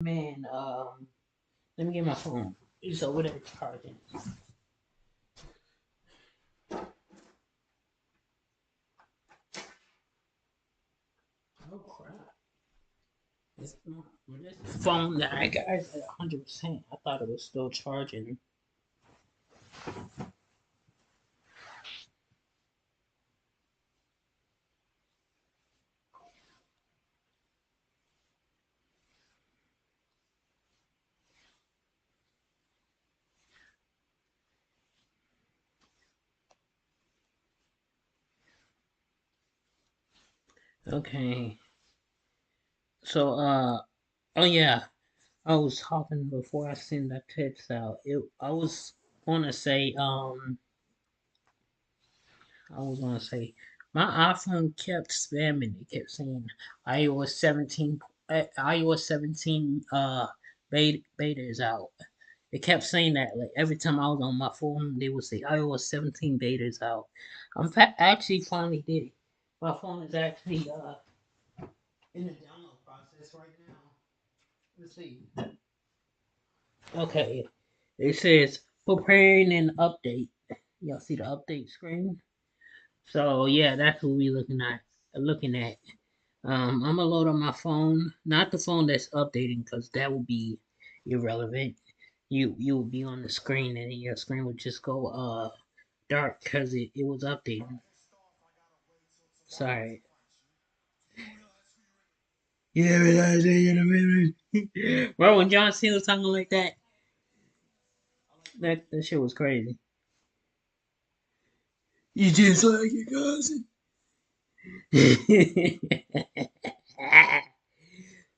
Man, let me get my phone. It's over there charging. Oh crap! This phone that I got is at 100%. I thought it was still charging. Okay. So, oh yeah, I was talking before I sent that text out. I was gonna say, I was gonna say, my iPhone kept spamming. It kept saying iOS 17, iOS 17, beta is out. It kept saying that like every time I was on my phone, they would say iOS 17 beta is out. Actually finally did it. My phone is actually in the download process right now. Let's see. Okay, it says preparing an update. Y'all see the update screen? So yeah, that's what we looking at. Looking at. I'm gonna load on my phone, not the phone that's updating, because that would be irrelevant. You would be on the screen, and your screen would just go dark because it was updating. Sorry. You realize that you're the baby. Bro, when John Cena was talking like that, that shit was crazy. You just like your cousin.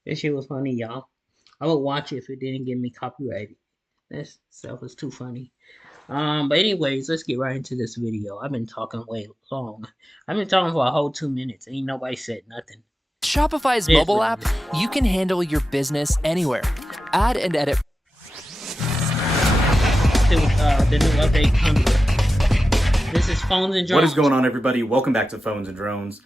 That shit was funny, y'all. I would watch it if it didn't get me copyrighted. That stuff was too funny. But anyways, let's get right into this video. I've been talking way long. I've been talking for a whole 2 minutes. Ain't nobody said nothing. Shopify's This mobile one. app, you can handle your business anywhere. Add and edit. The new update comes. This is Phones and Drones. What is going on, everybody? Welcome back to Phones and Drones.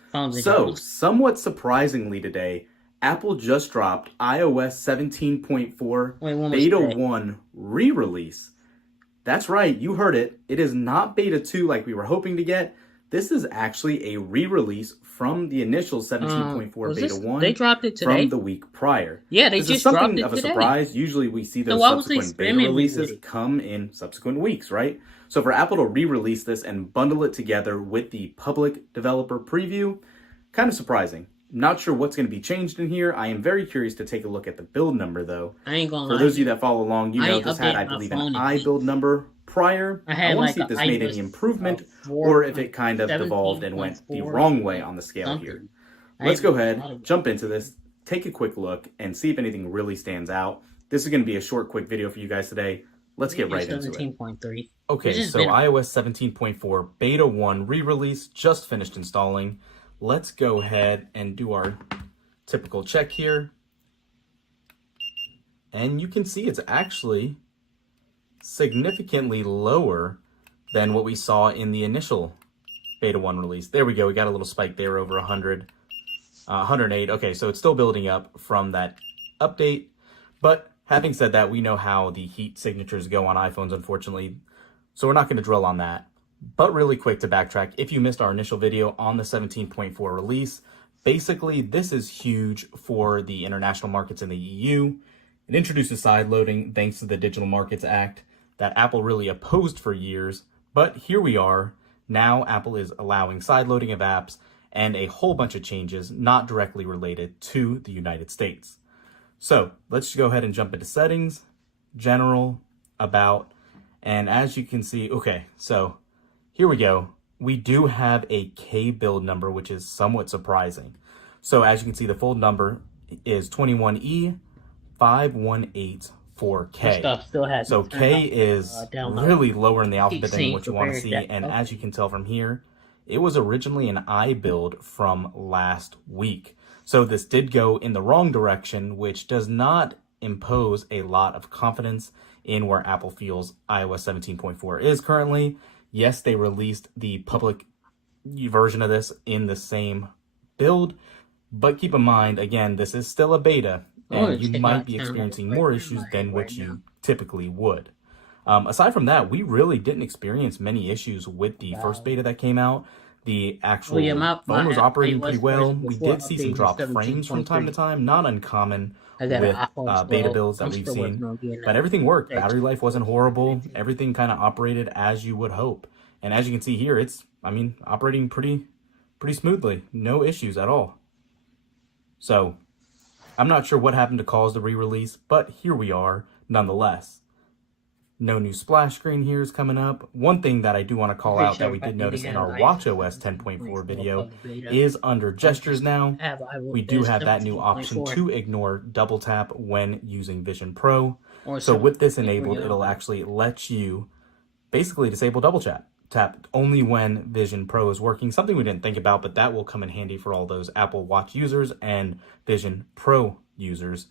Somewhat surprisingly today, Apple just dropped iOS 17.4 Beta 1 re-release. That's right, you heard it. It is not Beta 2 like we were hoping to get. This is actually a re-release from the initial 17.4 Beta 1 they dropped it today? from the week prior. Yeah, they just dropped it today. This is something of a surprise. Usually we see those subsequent beta releases come in subsequent weeks, right? So for Apple to re-release this and bundle it together with the public developer preview, kind of surprising. Not sure what's going to be changed in here. I am very curious to take a look at the build number, though. I ain't gonna lie. For those of you that follow along, you know this had, I believe, an I build number prior. I want to see if this made any improvement or if it kind of devolved and went the wrong way on the scale here. Let's go ahead, jump into this, take a quick look, and see if anything really stands out. This is going to be a short, quick video for you guys today. Let's get right into it. Okay, so iOS 17.4 Beta 1 re-release just finished installing. Let's go ahead and do our typical check here. And you can see it's actually significantly lower than what we saw in the initial Beta 1 release. There we go. We got a little spike there over 100, 108. Okay, so it's still building up from that update. But having said that, we know how the heat signatures go on iPhones, unfortunately. So we're not going to drill on that. But really quick to backtrack, if you missed our initial video on the 17.4 release, basically this is huge for the international markets in the EU. It introduces side loading thanks to the Digital Markets Act that Apple really opposed for years. But here we are. Now Apple is allowing side loading of apps and a whole bunch of changes not directly related to the United States. So let's go ahead and jump into settings, general, about, and as you can see, okay, so here we go. We do have a K build number, which is somewhat surprising. So as you can see, the full number is 21E5184K. So K is really lower in the alphabet than what you want to see. And as you can tell from here, it was originally an I build from last week. So this did go in the wrong direction, which does not impose a lot of confidence in where Apple feels iOS 17.4 is currently. Yes, they released the public version of this in the same build, but keep in mind, again, this is still a beta, I want and to you check might out be download experiencing right more in issues my head than right what now. you typically would. Aside from that, we really didn't experience many issues with the first Wow. beta that came out. The Oh yeah, actual my phone was operating pretty iOS well. version We before did see some updating to dropped frames from time to 17.3. time, not uncommon I got an with iPhone beta 12. builds that I'm we've still working seen. on getting But that everything worked. Battery life 13 wasn't version of horrible. it too. Everything kind of operated as you would hope. And as you can see here, it's, I mean, operating pretty smoothly. No issues at all. So I'm not sure what happened to cause the re-release, but here we are nonetheless. No new splash screen here is coming up. One thing that I do want to I'm call pretty out sure that we if I did didn't notice in have our iOS watchOS 10.4 17.4 video public beta, is under I would gestures just now. have We do iOS have that new option 17.4 to ignore double tap when using Vision Pro. or So with this 17.3 enabled, it'll only. actually let you basically disable double tap only when Vision Pro is working. Something we didn't think about, but that will come in handy for all those Apple Watch users and Vision Pro users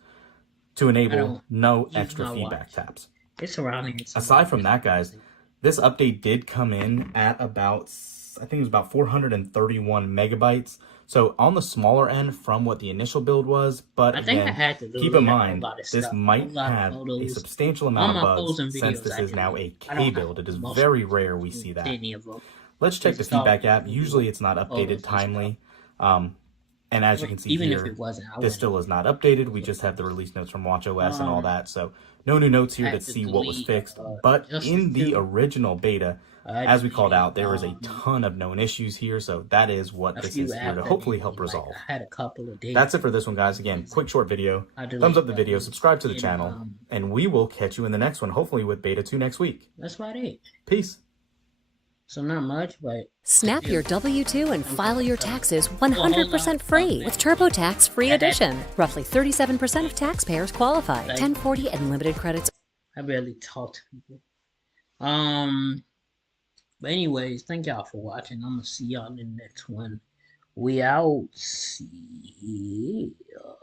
to I enable don't no use extra my feedback watch. taps. It's surrounding it somewhere. Aside from that, guys, this update did come in at about, I think it was about 431 megabytes. So on the smaller end from what the initial build was, but I think I again, had to keep in delete a whole mind, lot of this stuff, a whole might lot of have a photos. substantial All amount of my bugs photos and since videos this I is now deleted. a I K don't have build. It is most of very them, rare we see that. any of them. Let's check the It's all feedback app. individual Usually it's not updated photos and stuff. timely. And as you can see Even if here, it wasn't, I this wouldn't still is even not know updated. it We was just have the updated. release notes from watchOS and all Um, that. So no new notes I here to had to see what was delete fixed. But Justice in the 2. original beta, I as we called deleted out, there is a ton of known issues here. So that is what a this few is here to apps I hopefully didn't help need. Like resolve. I had a couple of days That's it I for this one, didn't guys. need Again, using. quick short video. I Thumbs up deleted the video, those. subscribe to the And channel, and we will catch you in the next one, hopefully with Beta 2 next week. that's about it. Peace. So not much, but Snap your W-2 and file your taxes a whole lot 100% of free stuff, with TurboTax Free I had- Edition. Roughly 37% of taxpayers qualify. 1040 and limited credits. I barely talk to people. But anyways, thank y'all for watching. I'm gonna see y'all in the next one. We out. See ya.